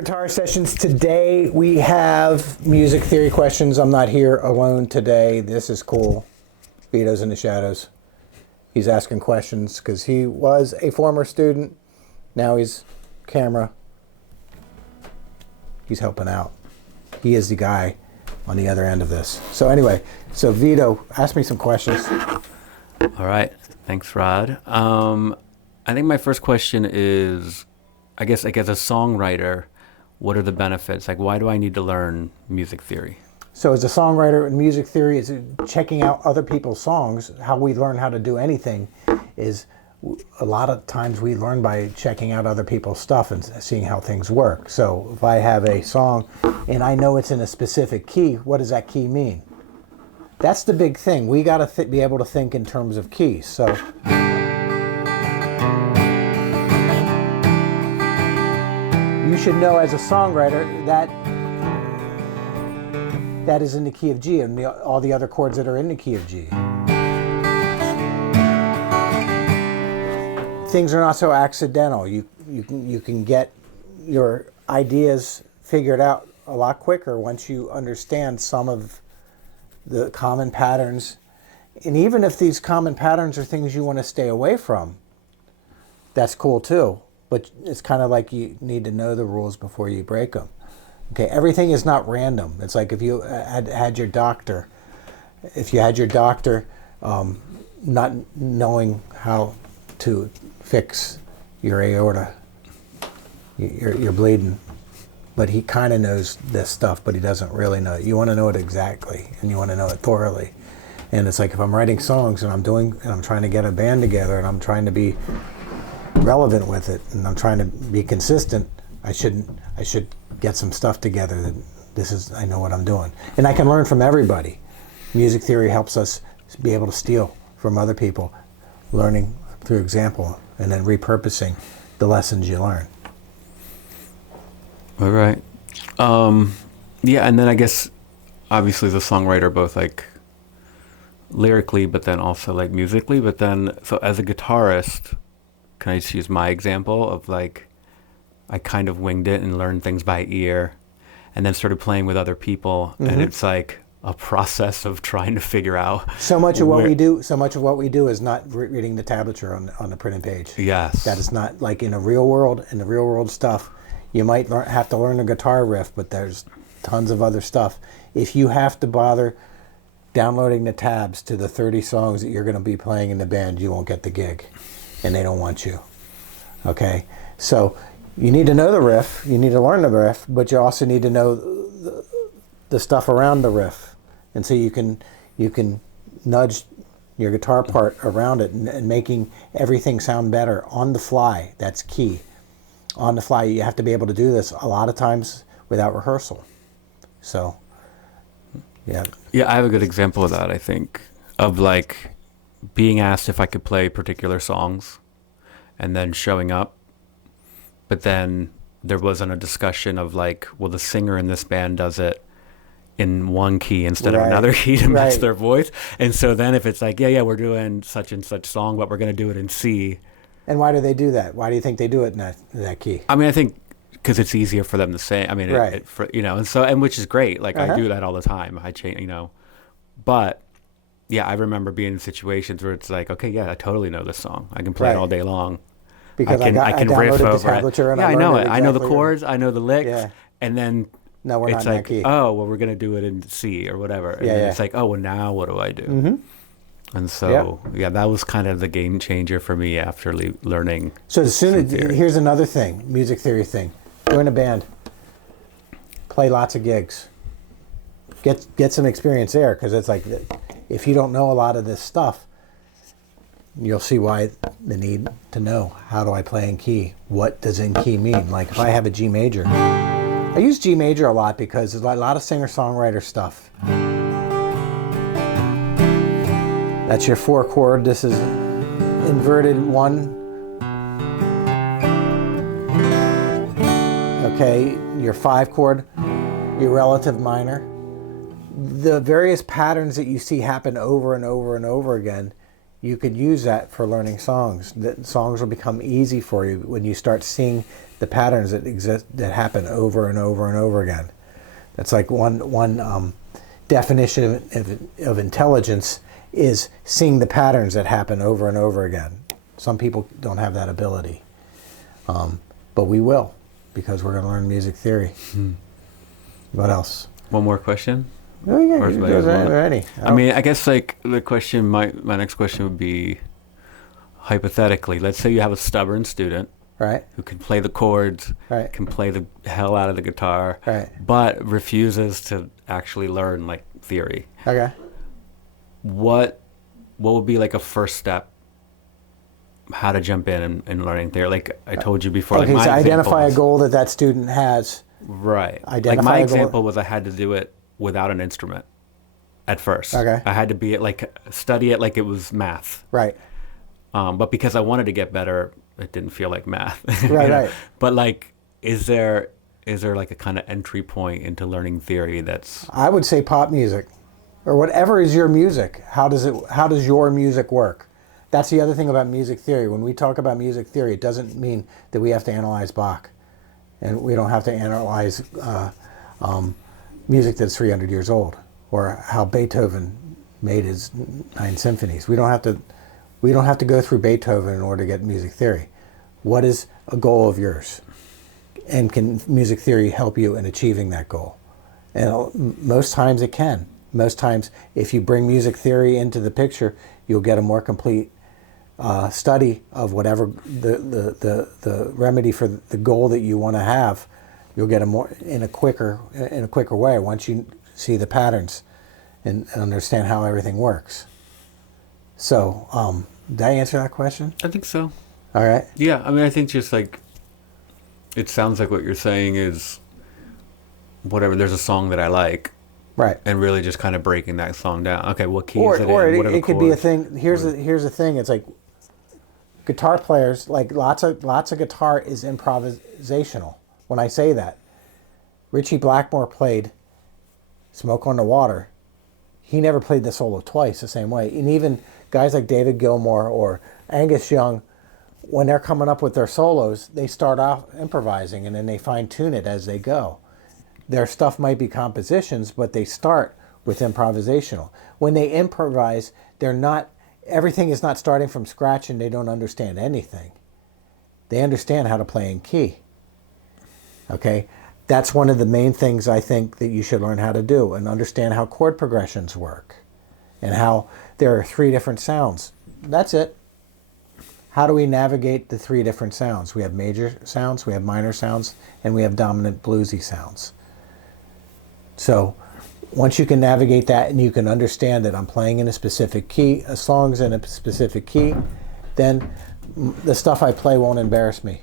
Guitar Sessions. Today we have music theory questions. I'm not here alone today. This is cool. Vito's in the shadows. He's asking questions because he was a former student. Now he's camera. He's helping out. He is the guy on the other end of this. So anyway, so Vito, ask me some questions. All right. Thanks, Rod. I think my first question is, I guess, like as a songwriter, what are the benefits? Like, why do I need to learn music theory? So as a songwriter in music theory, is checking out other people's songs. How we learn how to do anything is a lot of times we learn by checking out other people's stuff and seeing how things work. So if I have a song and I know it's in a specific key, what does that key mean? That's the big thing. We got to be able to think in terms of keys. So you should know as a songwriter that that is in the key of G and all the other chords that are in the key of G. Things are not so accidental. You can get your ideas figured out a lot quicker once you understand some of the common patterns. And even if these common patterns are things you want to stay away from, that's cool too. But it's kind of like you need to know the rules before you break them. Okay, everything is not random. It's like if you had your doctor, not knowing how to fix your aorta, you're bleeding, but he kind of knows this stuff, but he doesn't really know it. You want to know it exactly, and you want to know it thoroughly. And it's like if I'm writing songs and I'm trying to get a band together and I'm trying to be relevant with it and I'm trying to be consistent, I should get some stuff together that I know what I'm doing. And I can learn from everybody. Music theory helps us be able to steal from other people, learning through example and then repurposing the lessons you learn. All right. Yeah, and then I guess obviously as a songwriter, both like lyrically, but then also like musically, but then so as a guitarist, can I just use my example of like, I kind of winged it and learned things by ear and then started playing with other people. Mm-hmm. And it's like a process of trying to figure out. So much of what we do is not reading the tablature on the printed page. Yes. That is not like in the real world stuff. You might have to learn a guitar riff, but there's tons of other stuff. If you have to bother downloading the tabs to the 30 songs that you're going to be playing in the band, you won't get the gig. And they don't want you. Okay? So you need to know the riff, you need to learn the riff, but you also need to know the stuff around the riff. And so you can nudge your guitar part around it and making everything sound better on the fly. That's key. On the fly, you have to be able to do this a lot of times without rehearsal. So, yeah. Yeah, I have a good example of that, I think, of like being asked if I could play particular songs and then showing up. But then there wasn't a discussion of like, well, the singer in this band does it in one key instead of another key to match their voice. And so then if it's like, yeah, we're doing such and such song, but we're going to do it in C. And why do they do that? Why do you think they do it in that key? I mean, I think because it's easier for them to say. I mean, and which is great. Like I do that all the time. I change, but yeah, I remember being in situations where it's like, okay, yeah, I totally know this song. I can play it all day long. Because I can riff over the tablature and I know it. Exactly. I know the chords. I know the licks. And then no, we're it's not like, in that key. oh, well, we're gonna do it in C or whatever. And then it's like, oh, well, now what do I do? Mm-hmm. And so, that was kind of the game changer for me after learning. So here's another thing, music theory thing. Join a band. Play lots of gigs. Get some experience there, because it's like, if you don't know a lot of this stuff, you'll see why the need to know, how do I play in key? What does in key mean? Like if I have a G major. I use G major a lot because there's a lot of singer-songwriter stuff. That's your 4 chord. This is inverted 1. Okay, your 5 chord, your relative minor. The various patterns that you see happen over and over and over again you could use that for learning songs. That songs will become easy for you when you start seeing the patterns that exist, that happen over and over and over again. That's like one definition of intelligence is seeing the patterns that happen over and over again. Some people don't have that ability, but we will, because we're going to learn music theory. What else? One more question? Oh, yeah, already. I mean, I guess like the question, my next question would be, hypothetically, let's say you have a stubborn student, right, who can play the chords, right, can play the hell out of the guitar, right, but refuses to actually learn like theory. Okay. What would be like a first step? How to jump in and learning theory? Like I told you before. Okay, like so identify a goal that student has. Right. Identify like my a goal. example was I had to do it without an instrument at first. Okay. I had to be study it like it was math. Right. But because I wanted to get better, it didn't feel like math. Right, right. But like, is there like a kind of entry point into learning theory that's? I would say pop music, or whatever is your music. How does your music work? That's the other thing about music theory. When we talk about music theory, it doesn't mean that we have to analyze Bach, and we don't have to analyze music that's 300 years old, or how Beethoven made his 9 symphonies. We don't have to go through Beethoven in order to get music theory. What is a goal of yours? And can music theory help you in achieving that goal? And most times it can. Most times, if you bring music theory into the picture, you'll get a more complete study of whatever the remedy for the goal that you want to have. You'll get in a quicker way once you see the patterns and understand how everything works. So, did I answer that question? I think so. All right. Yeah, I mean, I think just like, it sounds like what you're saying is, whatever, there's a song that I like. Right. And really just kind of breaking that song down. Okay, what key or, is it or in? Or What are the it could be a chords? thing. Here's the thing. It's like guitar players, like lots of guitar is improvisational. When I say that, Ritchie Blackmore played "Smoke on the Water." He never played the solo twice the same way. And even guys like David Gilmour or Angus Young, when they're coming up with their solos, they start off improvising and then they fine tune it as they go. Their stuff might be compositions, but they start with improvisational. When they improvise, everything is not starting from scratch and they don't understand anything. They understand how to play in key. Okay? That's one of the main things I think that you should learn how to do, and understand how chord progressions work and how there are 3 different sounds. That's it. How do we navigate the 3 different sounds? We have major sounds, we have minor sounds, and we have dominant bluesy sounds. So once you can navigate that and you can understand that I'm playing in a specific key, a song's in a specific key, then the stuff I play won't embarrass me.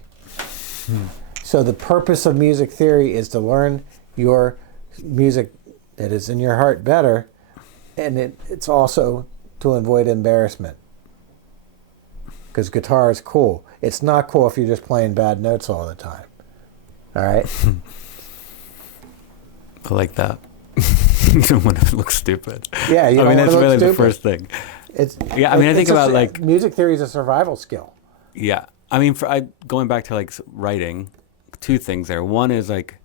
So the purpose of music theory is to learn your music that is in your heart better, and it's also to avoid embarrassment. Because guitar is cool. It's not cool if you're just playing bad notes all the time. All right? I like that. You don't want to look stupid. Yeah, you I don't mean, want that's to look really stupid. the first thing. I think about like music theory is a survival skill. Yeah, I mean, going back to like writing, 2 things there. One is like,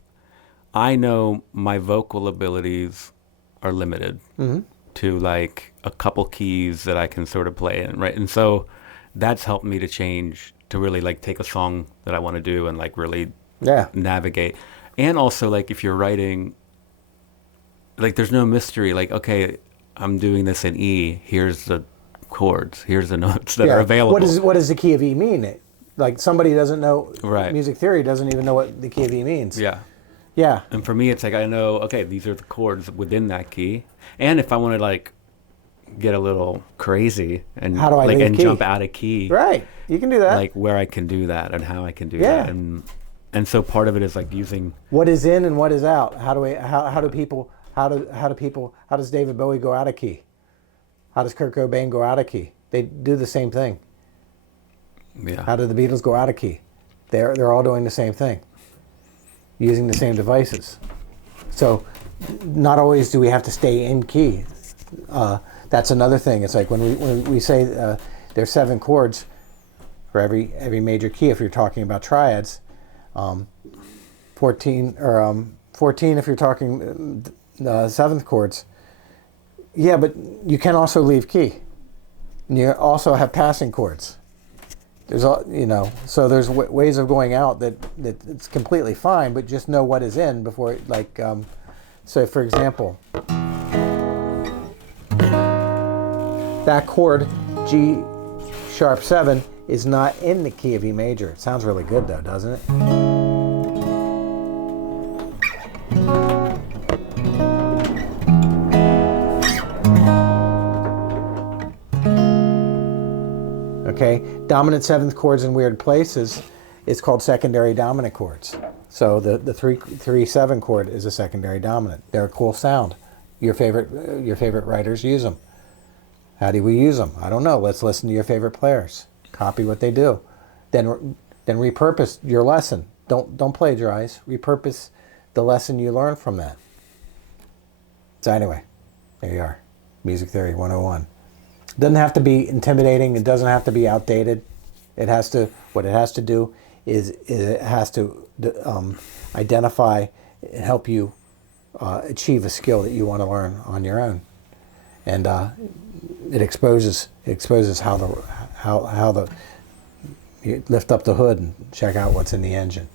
I know my vocal abilities are limited to like a couple keys that I can sort of play in, right? And so that's helped me to really like take a song that I want to do and like really navigate. And also like if you're writing, like there's no mystery. Like, okay, I'm doing this in E. Here's the chords. Here's the notes that are available. What does the key of E mean? Like somebody doesn't know music theory doesn't even know what the key of E means. Yeah. Yeah. And for me, it's like I know, okay, these are the chords within that key. And if I want to like get a little crazy and how do I like key? Jump out of key, right? You can do that. Like where I can do that and how I can do that, and so part of it is like using what is in and what is out. How does David Bowie go out of key? How does Kurt Cobain go out of key? They do the same thing. Yeah. How do the Beatles go out of key? They're all doing the same thing, using the same devices. So not always do we have to stay in key. That's another thing. It's like when we say there's 7 chords for every major key. If you're talking about triads, 14 if you're talking 7th chords. Yeah, but you can also leave key. And you also have passing chords. There's so there's ways of going out that it's completely fine, but just know what is in before, like, so for example, that chord G♯7 is not in the key of E major. It sounds really good though, doesn't it? Okay, dominant 7th chords in weird places is called secondary dominant chords. So the 3/7 chord is a secondary dominant. They're a cool sound. Your favorite writers use them. How do we use them? I don't know. Let's listen to your favorite players. Copy what they do. Then repurpose your lesson. Don't plagiarize. Repurpose the lesson you learned from that. So anyway, there you are. Music Theory 101. It doesn't have to be intimidating. It doesn't have to be outdated. What it has to do is it has to identify and help you achieve a skill that you want to learn on your own. And it exposes how you lift up the hood and check out what's in the engine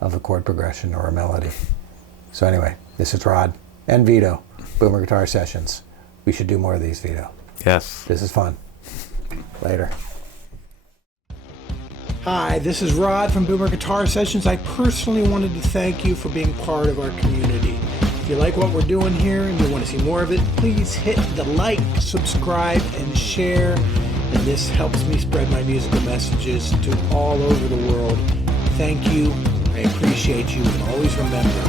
of a chord progression or a melody. So anyway, this is Rod and Vito, Boomer Guitar Sessions. We should do more of these, Vito. Yes. This is fun. Later. Hi, this is Rod from Boomer Guitar Sessions. I personally wanted to thank you for being part of our community. If you like what we're doing here and you want to see more of it, please hit the like, subscribe, and share. And this helps me spread my musical messages to all over the world. Thank you. I appreciate you. And always remember,